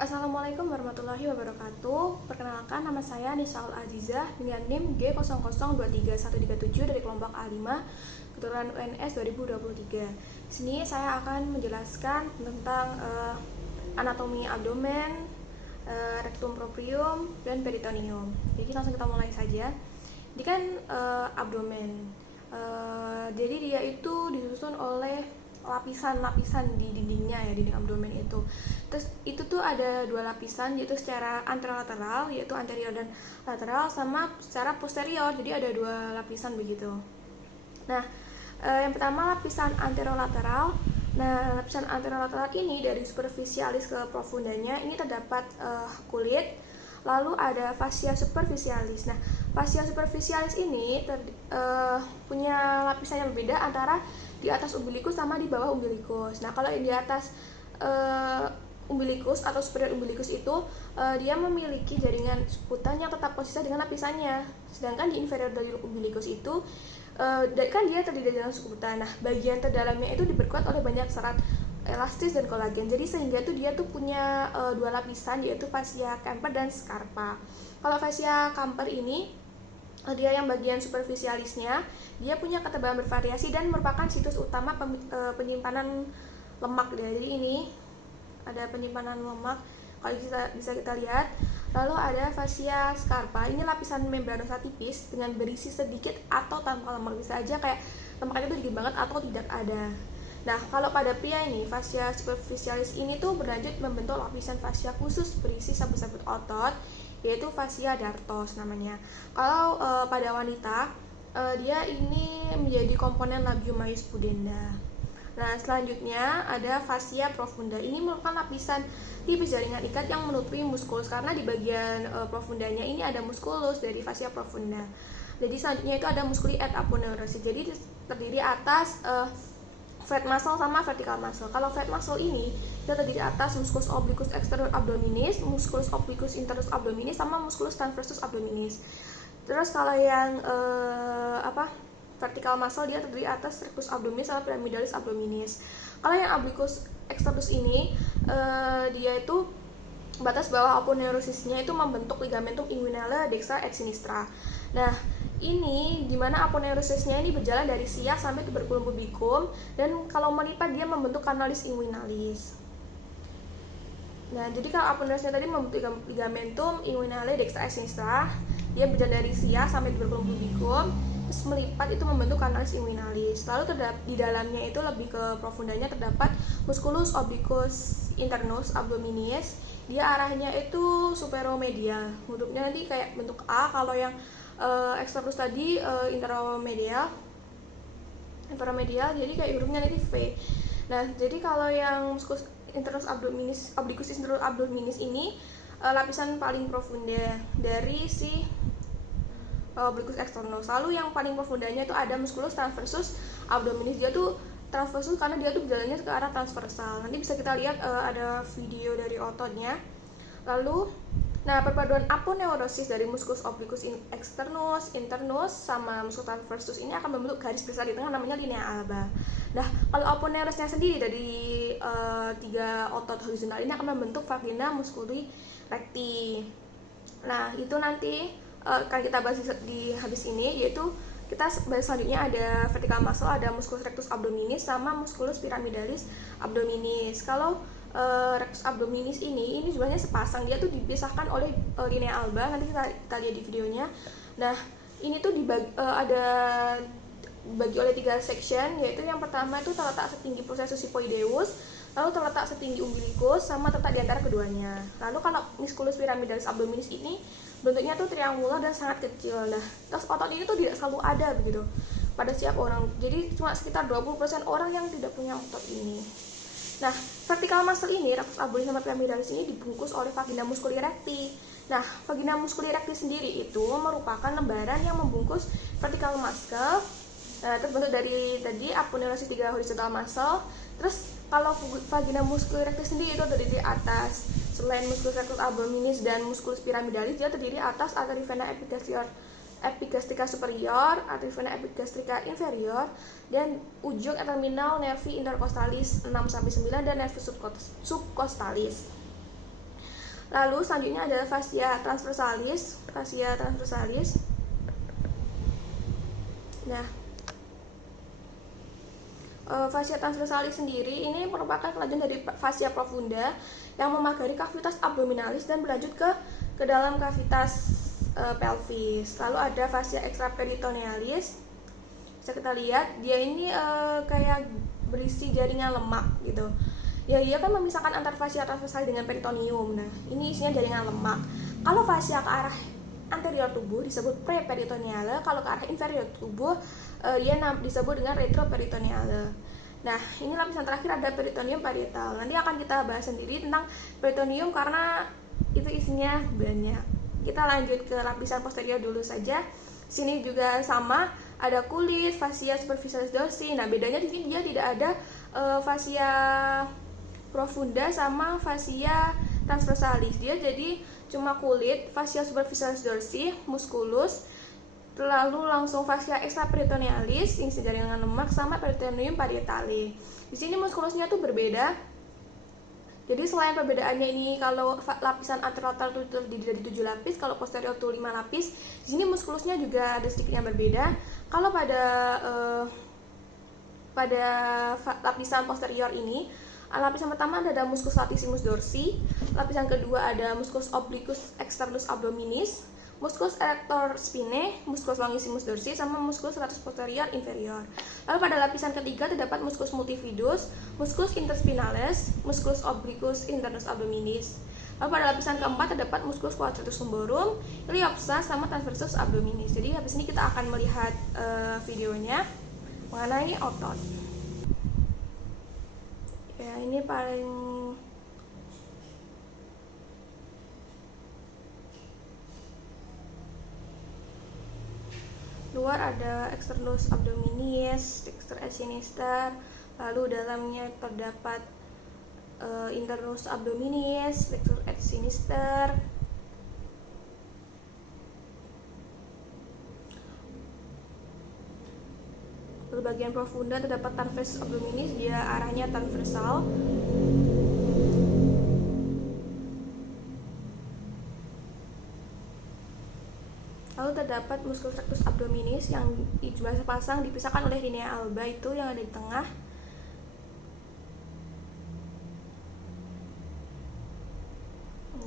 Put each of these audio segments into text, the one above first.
Assalamualaikum warahmatullahi wabarakatuh. Perkenalkan, nama saya Nisaul Azizah dengan NIM G002337 dari kelompok A5 Keturunan UNS 2023. Di sini saya akan menjelaskan tentang anatomi abdomen, rectum proprium, dan peritoneum. Jadi langsung kita mulai saja. Ini kan abdomen. Jadi dia itu disusun oleh lapisan-lapisan di dindingnya ya, dinding abdomen itu. Terus itu tuh ada dua lapisan, yaitu secara anterolateral, yaitu anterior dan lateral, sama secara posterior, jadi ada dua lapisan begitu. Nah, yang pertama lapisan anterolateral. Nah, lapisan anterolateral ini dari superficialis ke profundanya ini terdapat kulit. Lalu ada fascia superficialis. Nah, fascia superficialis ini punya lapisan yang berbeda antara di atas umbilikus sama di bawah umbilikus. Nah, kalau yang di atas umbilikus atau superior umbilikus itu dia memiliki jaringan subkutan yang tetap konsisten dengan lapisannya. Sedangkan di inferior dari umbilikus itu kan dia terdiri dari jaringan subkutan. Nah, bagian terdalamnya itu diperkuat oleh banyak serat elastis dan kolagen. Jadi sehingga tuh dia tuh punya dua lapisan, yaitu fascia Camper dan Scarpa. Kalau fascia Camper ini dia yang bagian superficialisnya, dia punya ketebalan bervariasi dan merupakan situs utama penyimpanan lemak. Jadi ini ada penyimpanan lemak kalau bisa kita lihat. Lalu ada fascia Scarpa, ini lapisan membranosa tipis dengan berisi sedikit atau tanpa lemak, bisa aja kayak lemaknya itu dikit banget atau tidak ada. Nah, kalau pada pria ini, fascia superficialis ini tuh berlanjut membentuk lapisan fascia khusus berisi sabut-sabut otot, yaitu fascia dartos namanya. Kalau pada wanita, dia ini menjadi komponen labium majus pudenda. Nah, selanjutnya ada fascia profunda. Ini merupakan lapisan tipis jaringan ikat yang menutupi muskulus, karena di bagian profundanya ini ada muskulus dari fascia profunda. Jadi selanjutnya itu ada musculi et aponeurosis. Jadi terdiri atas flat muscle sama vertical muscle. Kalau flat muscle ini dia terdiri atas musculus obliquus externus abdominis, musculus obliquus internus abdominis, sama musculus transversus abdominis. Terus kalau yang vertical muscle dia terdiri atas rectus abdominis sama pyramidalis abdominis. Kalau yang obliquus externus ini dia itu batas bawah aponeurosisnya itu membentuk ligamentum inguinale dextra et sinistra. Nah, ini dimana aponeurosisnya ini berjalan dari siak sampai tuberculum pubicum, dan kalau melipat dia membentuk canalis inguinalis. Nah, jadi kalau aponeurosisnya tadi membentuk ligamentum inguinale dextra et sinistra, dia berjalan dari siak sampai tuberculum pubicum, terus melipat itu membentuk canalis inguinalis. Lalu di dalamnya itu lebih ke profundanya terdapat musculus obliquus internus abdominis. Dia arahnya itu superomedial, hurufnya nanti kayak bentuk A. Kalau yang externus tadi interomedial, jadi kayak hurufnya nanti V. Nah, jadi kalau yang musculus internus abdominis, obliquus internus abdominis ini lapisan paling profunda dari si obliquus externus. Lalu yang paling profundanya itu ada musculus transversus abdominis. Dia tuh transversus karena dia tuh berjalannya ke arah transversal. Nanti bisa kita lihat ada video dari ototnya. Lalu perpaduan aponeurosis dari musculus obliquus externus, internus, sama musculus transversus ini akan membentuk garis besar di tengah namanya linea alba. Nah, kalau aponeurosnya sendiri dari tiga otot horizontal ini akan membentuk vagina musculi recti. Nah, itu nanti akan kita bahas di habis ini, yaitu kita bahas selanjutnya ada vertical muscle, ada musculus rectus abdominis sama musculus pyramidalis abdominis. Kalau rectus abdominis ini sebenarnya sepasang, dia tuh dipisahkan oleh linea alba, nanti kita lihat di videonya. Nah, ini tuh ada dibagi oleh 3 section, yaitu yang pertama itu terletak setinggi processus hypoideus, lalu terletak setinggi umbilikus, sama terletak di antara keduanya. Lalu kalau musculus pyramidalis abdominis ini bentuknya tuh triangular dan sangat kecil. Nah, terus otot ini tuh tidak selalu ada begitu pada setiap orang. Jadi cuma sekitar 20% orang yang tidak punya otot ini. Nah, vertical muscle ini, rectus abdominis sama pyramidalis ini dibungkus oleh vagina musculi recti. Nah, vagina musculi recti sendiri itu merupakan lembaran yang membungkus vertical muscle. Terbentuk dari tadi aponeurosis 3 horizontal muscle. Terus kalau vagina musculi recti sendiri itu terdiri atas, selain musculus rectus abdominis dan musculus pyramidalis, dia terdiri atas arteri vena epigastrika superior, arteri vena epigastrika inferior, dan ujung terminal nervi intercostalis 6-9 dan nervus subcostalis. Lalu selanjutnya adalah fascia transversalis. Nah, fascia transversalis sendiri ini merupakan kelanjutan dari fascia profunda yang memagari kavitas abdominalis dan berlanjut ke dalam kavitas pelvis. Lalu ada fascia extraperitonealis. Bisa kita lihat dia ini kayak berisi jaringan lemak gitu. Ya, dia kan memisahkan antar fascia transversalis dengan peritoneum. Nah, ini isinya jaringan lemak. Kalau fascia ke arah anterior tubuh disebut preperitoneale, kalau ke arah inferior tubuh dia disebut dengan retroperitoneale. Nah, ini lapisan terakhir ada peritoneum parietal. Nanti akan kita bahas sendiri tentang peritoneum karena itu isinya banyak. Kita lanjut ke lapisan posterior dulu saja. Sini juga sama, ada kulit, fascia superficialis dorsi. Nah, bedanya di sini dia tidak ada fascia profunda sama fascia transversalis. Dia jadi cuma kulit, fascia superficialis dorsi, musculus, lalu langsung fascia extraperitonealis, ini jaringan lemak, sama peritoneum parietale. Di sini muskulusnya tuh berbeda. Jadi selain perbedaannya ini, kalau lapisan anterolateral itu terdiri dari 7 lapis, kalau posterior itu 5 lapis. Di sini muskulusnya juga ada sedikit yang berbeda. Kalau pada lapisan posterior ini, lapisan pertama ada musculus latissimus dorsi, lapisan kedua ada musculus obliquus externus abdominis, musculus erector spinae, musculus longissimus dorsi, sama musculus stratus posterior inferior. Lalu pada lapisan ketiga terdapat musculus multifidus, musculus interspinalis, musculus obliquus internus abdominis. Lalu pada lapisan keempat terdapat musculus quadratus lumborum, iliopsa, sama transversus abdominis. Jadi habis ini kita akan melihat videonya mengenai otot. Ya, ini paling luar ada externus abdominis, dexter et sinister, lalu dalamnya terdapat internus abdominis, dexter et sinister. Lalu bagian profunda terdapat transversus abdominis, dia arahnya transversal. Lalu terdapat musculus rectus abdominis yang di sebelah sepasang dipisahkan oleh linea alba itu yang ada di tengah.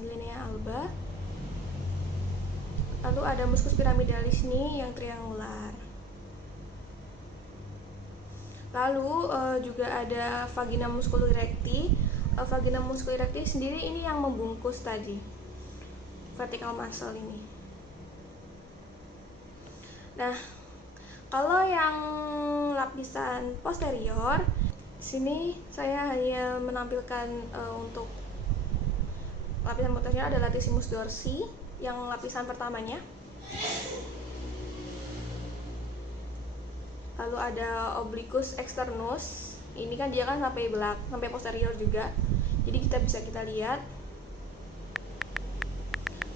Linea alba. Lalu ada musculus pyramidalis nih yang triangular. Lalu juga ada vagina musculi recti. Vagina musculi recti sendiri ini yang membungkus tadi vertical muscle ini. Nah, kalau yang lapisan posterior, sini saya hanya menampilkan untuk lapisan posterior ada latissimus dorsi yang lapisan pertamanya. Lalu ada obliquus externus, ini kan dia kan sampai posterior juga, jadi kita lihat.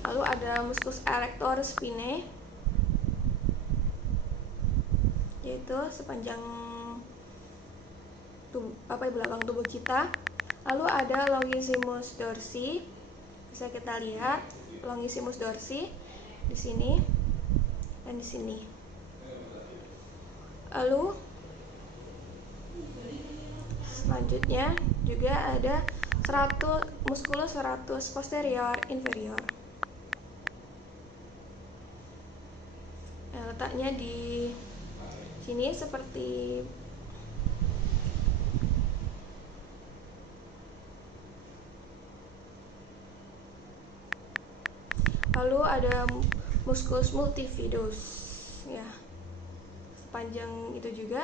Lalu ada musculus erector spinae, yaitu sepanjang belakang tubuh kita. Lalu ada longissimus dorsi, bisa kita lihat longissimus dorsi di sini dan di sini. Lalu selanjutnya juga ada musculus serratus posterior inferior. Nah, letaknya di sini seperti lalu ada musculus multifidus, ya, sepanjang itu juga.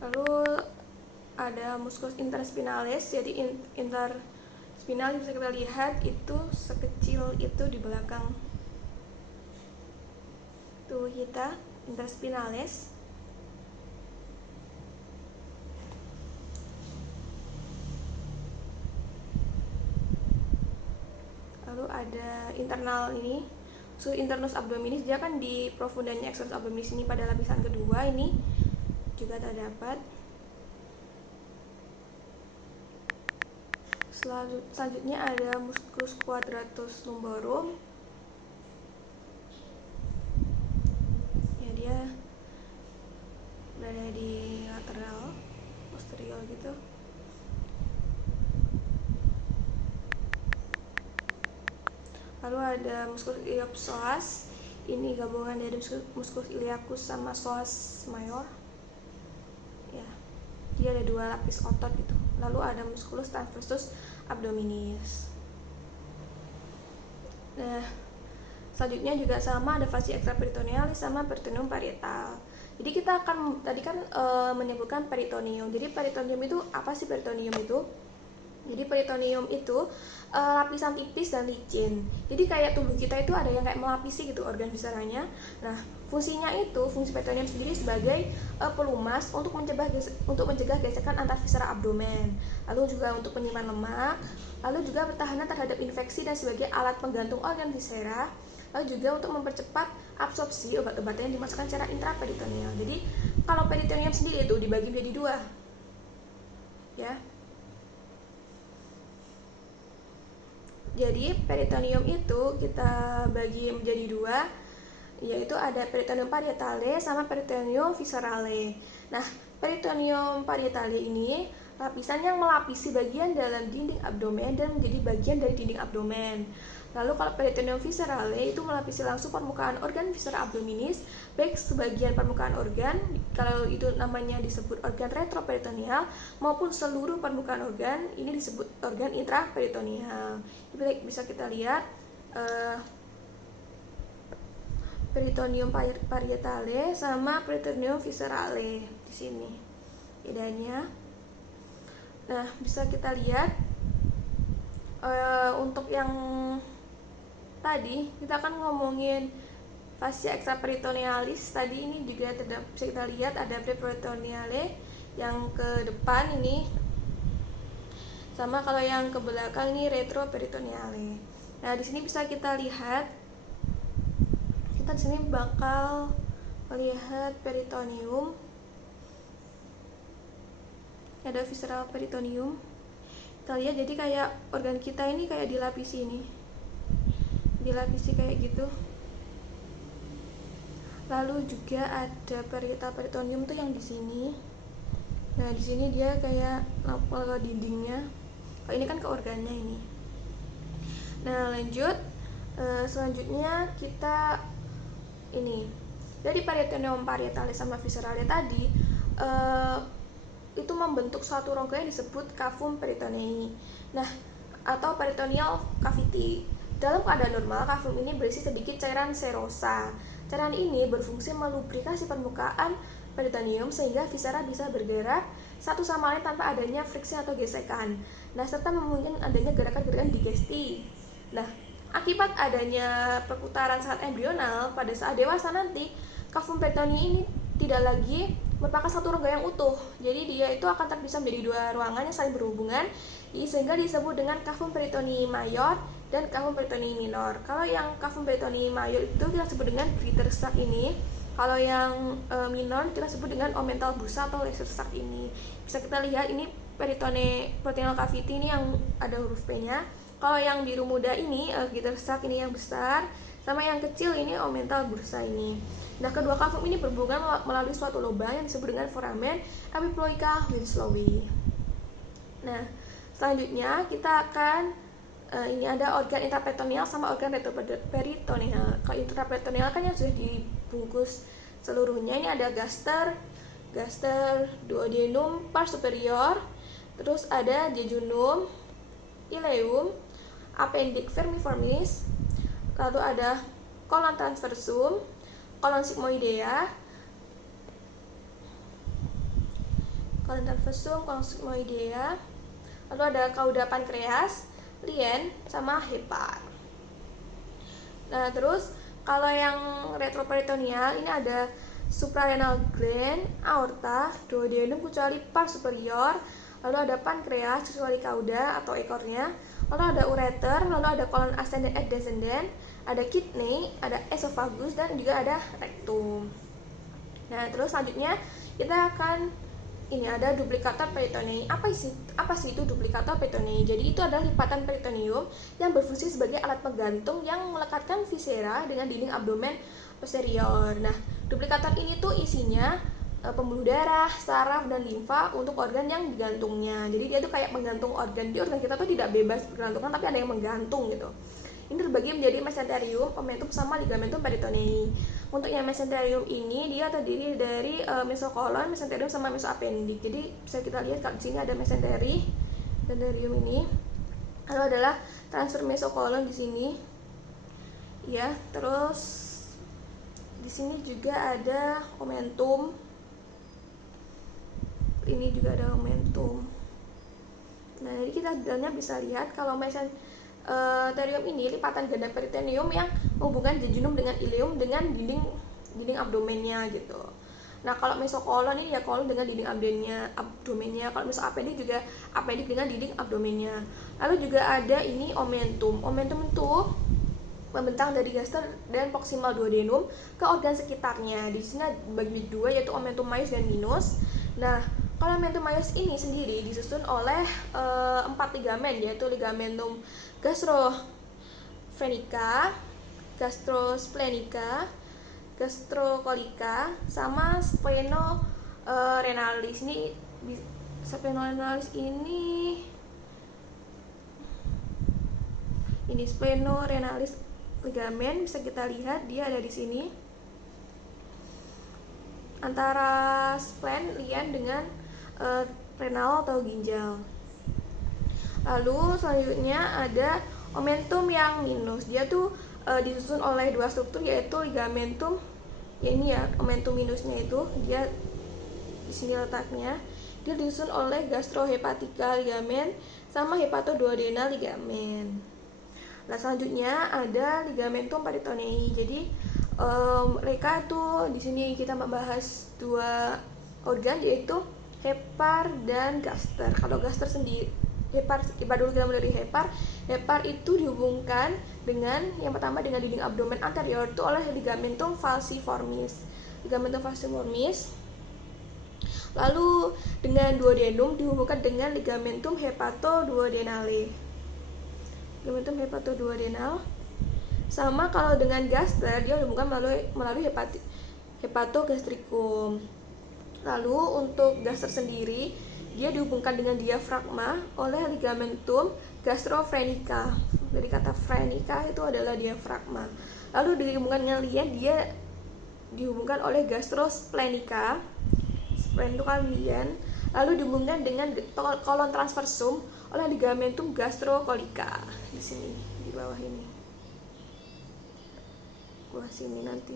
Lalu ada musculus interspinalis, jadi interspinalis bisa kita lihat itu sekecil itu di belakang tubuh kita, interspinalis. Lalu ada internal ini musculus internus abdominis dia kan di profundanya externus abdominis ini pada lapisan kedua ini juga terdapat. Selanjutnya ada musculus quadratus lumborum. Ya, dia berada di lateral posterior gitu. Lalu ada musculus iliopsoas. Ini gabungan dari musculus iliacus sama psoas major. Ya, dia ada 2 lapis otot gitu. Lalu ada musculus transversus abdominis. Nah, selanjutnya juga sama, ada fascia extraperitonealis sama peritoneum parietal. Jadi kita akan tadi kan menyebutkan peritoneum. Jadi peritoneum itu apa sih peritoneum itu? Jadi peritoneum itu lapisan tipis dan licin. Jadi kayak tubuh kita itu ada yang kayak melapisi gitu organ visceranya. Nah, fungsinya itu, fungsi peritoneum sendiri sebagai pelumas untuk mencegah gesekan antar viscera abdomen. Lalu juga untuk penyimpan lemak, lalu juga pertahanan terhadap infeksi dan sebagai alat penggantung organ viscera. Lalu juga untuk mempercepat absorpsi obat-obatan yang dimasukkan secara intraperitoneal. Jadi kalau peritoneum sendiri itu dibagi menjadi 2. Ya. Jadi peritoneum itu kita bagi menjadi 2, yaitu ada peritoneum parietale sama peritoneum viscerale. Nah, peritoneum parietale ini lapisan yang melapisi bagian dalam dinding abdomen dan menjadi bagian dari dinding abdomen. Lalu kalau peritoneum viscerale itu melapisi langsung permukaan organ viscera abdominis, baik sebagian permukaan organ, kalau itu namanya disebut organ retroperitoneal, maupun seluruh permukaan organ, ini disebut organ intraperitoneal. Jadi bisa kita lihat peritoneum parietale sama peritoneum viscerale di sini bedanya. Nah, bisa kita lihat untuk yang tadi kita akan ngomongin fascia extraperitonealis. Tadi ini juga bisa kita lihat ada preperitoneale yang ke depan ini, sama kalau yang ke belakang ini retroperitoneale. Nah, di sini bisa kita lihat, kita di sini bakal melihat peritoneum. Ada visceral peritoneum. Kita lihat, jadi kayak organ kita ini kayak dilapisi ini, dilapisi kayak gitu. Lalu juga ada parietal peritoneum tuh yang di sini. Nah, di sini dia kayak ke dindingnya. Kalau ini kan ke organnya ini. Nah, lanjut. Selanjutnya kita ini dari peritoneum parietale sama viscerale tadi itu membentuk suatu rongga yang disebut cavum peritonei. Nah, atau peritoneal cavity. Dalam keadaan normal, cavum ini berisi sedikit cairan serosa. Cairan ini berfungsi melubrikasi permukaan peritoneum sehingga viscera bisa bergerak satu sama lain tanpa adanya friksi atau gesekan. Nah, serta memungkinkan adanya gerakan-gerakan digesti. Nah, akibat adanya perputaran sangat embrional pada saat dewasa nanti, cavum peritonei ini tidak lagi merupakan satu rongga yang utuh. Jadi dia itu akan terpisah menjadi 2 ruangan yang saling berhubungan, sehingga disebut dengan cavum peritonei mayor dan cavum peritonei minor. Kalau yang cavum peritonei mayor itu kita sebut dengan greater sac ini. Kalau yang minor kita sebut dengan omental bursa atau lesser sac ini. Bisa kita lihat ini peritoneal cavity ini yang ada huruf P-nya. Kalau yang biru muda ini greater sac ini yang besar, sama yang kecil ini omental bursa ini. Nah, kedua cavum ini berhubungan melalui suatu lubang yang disebut dengan foramen epiploica Winslowi. Nah, selanjutnya kita akan ini ada organ intraperitoneal sama organ retroperitoneal. Kalau intraperitoneal kan yang sudah dibungkus seluruhnya. Ini ada gaster, duodenum, pars superior, terus ada jejunum, ileum, appendix vermiformis, lalu ada colon transversum, colon sigmoidea, lalu ada cauda pankreas, lien, sama hepar. Nah, terus kalau yang retroperitoneal ini ada suprarenal gland, aorta, duodenum kecuali pars superior, lalu ada pankreas kecuali cauda atau ekornya, lalu ada ureter, lalu ada colon ascendent and descendant, ada kidney, ada esophagus, dan juga ada rectum. Nah, terus selanjutnya kita akan ini ada duplicator peritoneum. Apa sih itu duplicator peritoneum? Jadi itu adalah lipatan peritoneum yang berfungsi sebagai alat penggantung yang melekatkan viscera dengan dinding abdomen posterior. Nah, duplikator ini tuh isinya pembuluh darah, saraf, dan limfa untuk organ yang digantungnya. Jadi dia tuh kayak menggantung organ. Di organ kita tuh tidak bebas bergantungan, tapi ada yang menggantung gitu. Ini terbagi menjadi mesenterium, omentum, sama ligamentum peritoneum. Untuk yang mesenterium ini dia terdiri dari mesokolon, mesenterium, sama mesoapendik. Jadi bisa kita lihat kalau di sini ada mesenterium ini. Lalu adalah transfer mesokolon di sini. Ya, terus di sini juga ada omentum. Ini juga ada omentum. Nah, jadi kita dalamnya bisa lihat kalau mesenterium ini lipatan ganda peritoneum yang menghubungkan jejunum dengan ileum dengan dinding abdomennya gitu. Nah, kalau mesokolon ini ya kolon dengan dinding abdomennya. Kalau mesoapendik juga apendik dengan dinding abdomennya. Lalu juga ada ini omentum. Omentum itu membentang dari gaster dan proximal duodenum ke organ sekitarnya. Di sini bagi dua, yaitu omentum maius dan minus. Nah, kalau omentum maius ini sendiri disusun oleh 4 ligamen, yaitu ligamentum gastrophrenica, gastrosplenica, gastrocolica, sama splenorenalis. Splenorenalis ini splenorenalis ligamen, bisa kita lihat dia ada di sini antara splen, lien dengan renal atau ginjal. Lalu selanjutnya ada omentum yang minus. Dia tuh disusun oleh dua struktur, yaitu ligamentum. Ya ini ya omentum minusnya itu dia di sini letaknya. Dia disusun oleh gastrohepatica ligamen sama hepatoduodenal ligamen. Nah, selanjutnya ada ligamentum peritoneum. Jadi mereka tuh di sini kita membahas dua organ, yaitu hepar dan gaster. Kalau gaster sendiri, hepar dulu kita mulai dari hepar. Hepar itu dihubungkan dengan yang pertama dengan dinding abdomen anterior itu oleh ligamentum falciformis. Lalu dengan duodenum dihubungkan dengan ligamentum hepatoduodenale. Sama kalau dengan gaster dia dihubungkan melalui hepatogastricum. Lalu untuk gaster sendiri dia dihubungkan dengan diafragma oleh ligamentum gastrophrenica. Dari kata phrenica itu adalah diafragma. Lalu dihubungkan dengan lien, dia dihubungkan oleh gastrosplenica. Splen itu kan lien. Lalu dihubungkan dengan kolon transversum oleh ligamentum gastrocolica. Di sini, di bawah ini. Sini nanti.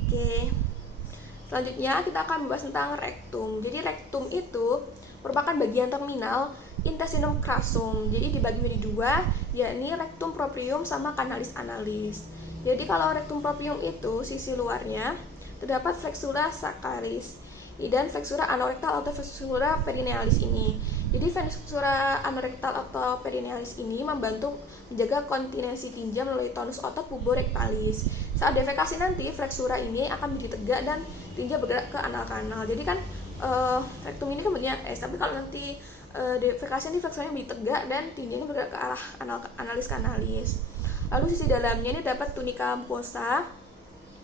Oke. Selanjutnya kita akan membahas tentang rectum. Jadi rectum itu merupakan bagian terminal intestinum crassum. Jadi dibagi menjadi dua, yakni rectum proprium sama canalis analis. Jadi kalau rectum proprium itu sisi luarnya terdapat flexura saccharis dan flexura anorektal atau flexura perinealis ini. Jadi flexura anorektal atau perinealis ini membantu menjaga kontinensi tinja melalui tonus otot puborectalis. Saat defekasi nanti flexura ini akan menjadi tegak dan tinja bergerak ke anal kanal. Jadi kan rectum ini kan bentuknya S, tapi kalau nanti defekasi ini flexuranya menjadi tegak dan tinja ini bergerak ke arah analis kanalis. Lalu sisi dalamnya ini dapat tunica mucosa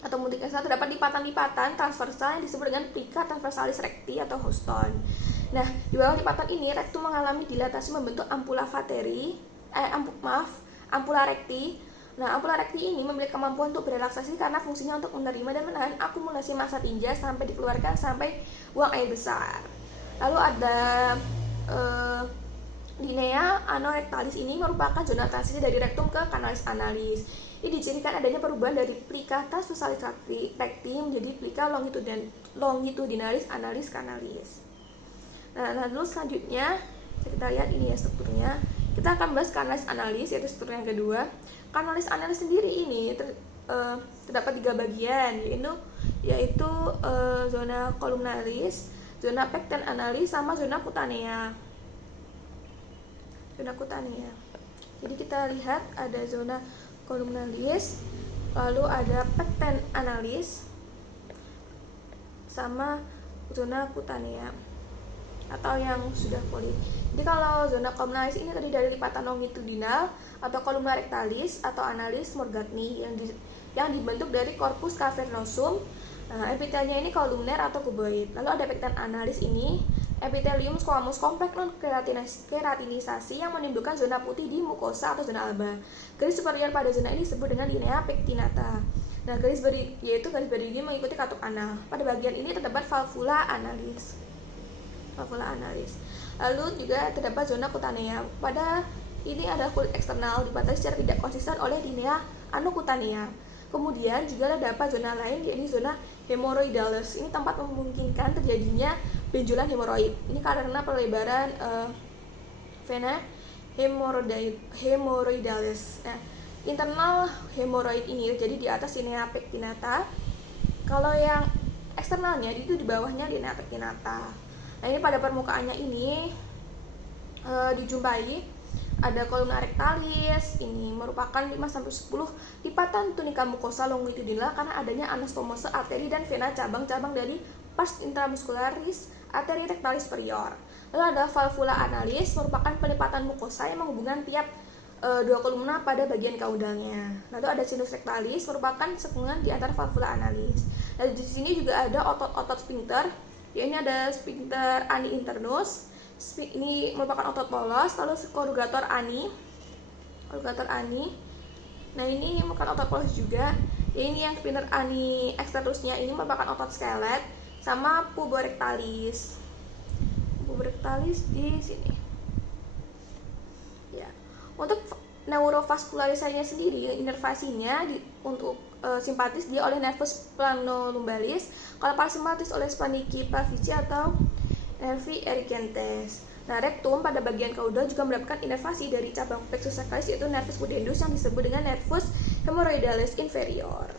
atau mucosa, terdapat lipatan-lipatan transversal yang disebut dengan plica transversalis recti atau Houston. Nah, di bawah lipatan ini rectum mengalami dilatasi membentuk ampula recti. Nah, ampula recti ini memiliki kemampuan untuk berelaksasi karena fungsinya untuk menerima dan menahan akumulasi massa tinja sampai dikeluarkan sampai buang air besar. Lalu ada linea anorectalis, ini merupakan zona transisi dari rectum ke canalis analis. Ini dicirikan adanya perubahan dari plica transversalis recti menjadi plica longitudinalis analis canalis. Nah, lalu selanjutnya kita lihat ini ya strukturnya. Kita akan bahas canalis analis, yaitu struktur yang kedua. Canalis analis sendiri ini terdapat 3 bagian, yaitu zona columnaris, zona pecten analis, sama zona cutanea. Jadi kita lihat ada zona kolumnalis, lalu ada pekten analis, sama zona kutanea atau yang sudah polit. Jadi kalau zona kolumnalis ini terdiri dari lipatan longitudinal atau kolumna rectalis atau analis Morgagni yang dibentuk dari corpus cavernosum. Nah, epitelnya ini kolumner atau kuboid. Lalu ada pekten analis ini epithelium squamous kompleks non keratinisasi yang menimbulkan zona putih di mukosa atau zona alba. Garis superior pada zona ini disebut dengan linea pectinata. Nah, garis berigi mengikuti katup anal. Pada bagian ini terdapat valvula analis. Lalu juga terdapat zona kutanea. Pada ini ada kulit eksternal dibatasi secara tidak konsisten oleh linea anokutanea. Kemudian juga terdapat zona lain, yaitu zona hemorrhoidalis. Ini tempat memungkinkan terjadinya benjolan hemoroid. Ini karena pelebaran vena hemorrhoidalis. Nah, internal hemoroid ini terjadi di atas linea pectinata. Kalau yang eksternalnya itu di bawahnya linea pectinata. Nah, ini pada permukaannya ini dijumpai ada kolumna rectalis. Ini merupakan 5-10 lipatan tunika mukosa longitudinal karena adanya anastomose arteri dan vena cabang-cabang dari pars intramuscularis arteri rectalis superior. Lalu ada valvula analis, merupakan pelipatan mukosa yang menghubungkan tiap dua kolumna pada bagian kaudalnya. Lalu ada sinus rectalis, merupakan sekungan di antara valvula analis. Lalu di sini juga ada otot-otot sphincter. Ya, ini ada sphincter ani internus. Ini merupakan otot polos. Lalu korugator ani. Nah, ini merupakan otot polos juga. Ya, ini yang sphincter ani externusnya ini merupakan otot skelet, sama puborectalis. Puborectalis di sini. Ya. Untuk neurovaskularisasinya sendiri, inervasinya untuk simpatis dia oleh nervus planolumbalis, kalau parasimpatis oleh splanchni parvici atau nervi erigentes. Nah, rektum pada bagian kaudal juga mendapatkan inervasi dari cabang plexus sacralis, yaitu nervus pudendus yang disebut dengan nervus hemorrhoidalis inferior.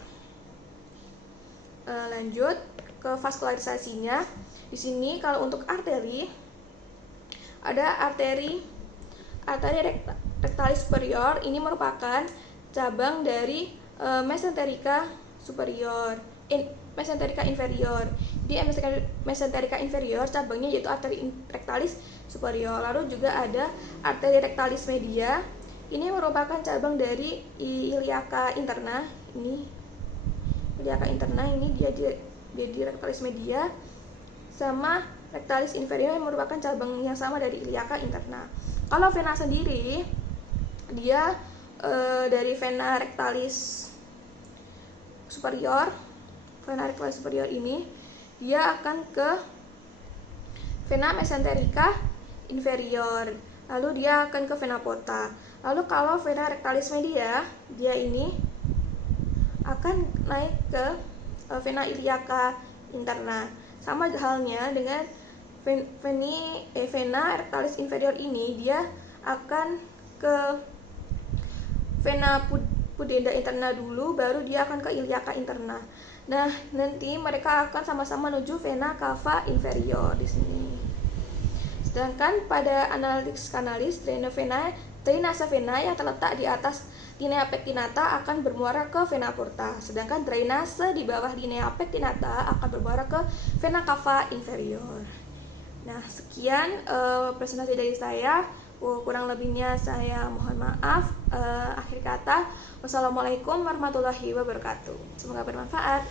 Lanjut ke vaskularisasinya. Di sini kalau untuk arteri ada arteri rectalis superior. Ini merupakan cabang dari mesenterica inferior. Di mesenterica inferior cabangnya yaitu arteri rectalis superior. Lalu juga ada arteri rectalis media. Ini merupakan cabang dari iliaca interna. Ini iliaca interna, ini dia di rectalis media, sama rectalis inferior yang merupakan cabang yang sama dari iliaca interna. Kalau vena sendiri dia dari vena rectalis superior. Vena rectalis superior ini dia akan ke vena mesenterica inferior, lalu dia akan ke vena porta. Lalu kalau vena rectalis media, dia ini akan naik ke vena iliaca interna. Sama halnya dengan vena rectalis inferior ini, dia akan ke vena pudenda interna dulu, baru dia akan ke iliaca interna. Nah, nanti mereka akan sama-sama menuju vena cava inferior di sini. Sedangkan pada analytics canalis, drainase vena yang terletak di atas linea pectinata akan bermuara ke vena porta, sedangkan drainase di bawah linea pectinata akan bermuara ke vena cava inferior. Nah, sekian presentasi dari saya. Kurang lebihnya saya mohon maaf. Akhir kata, wassalamualaikum warahmatullahi wabarakatuh. Semoga bermanfaat.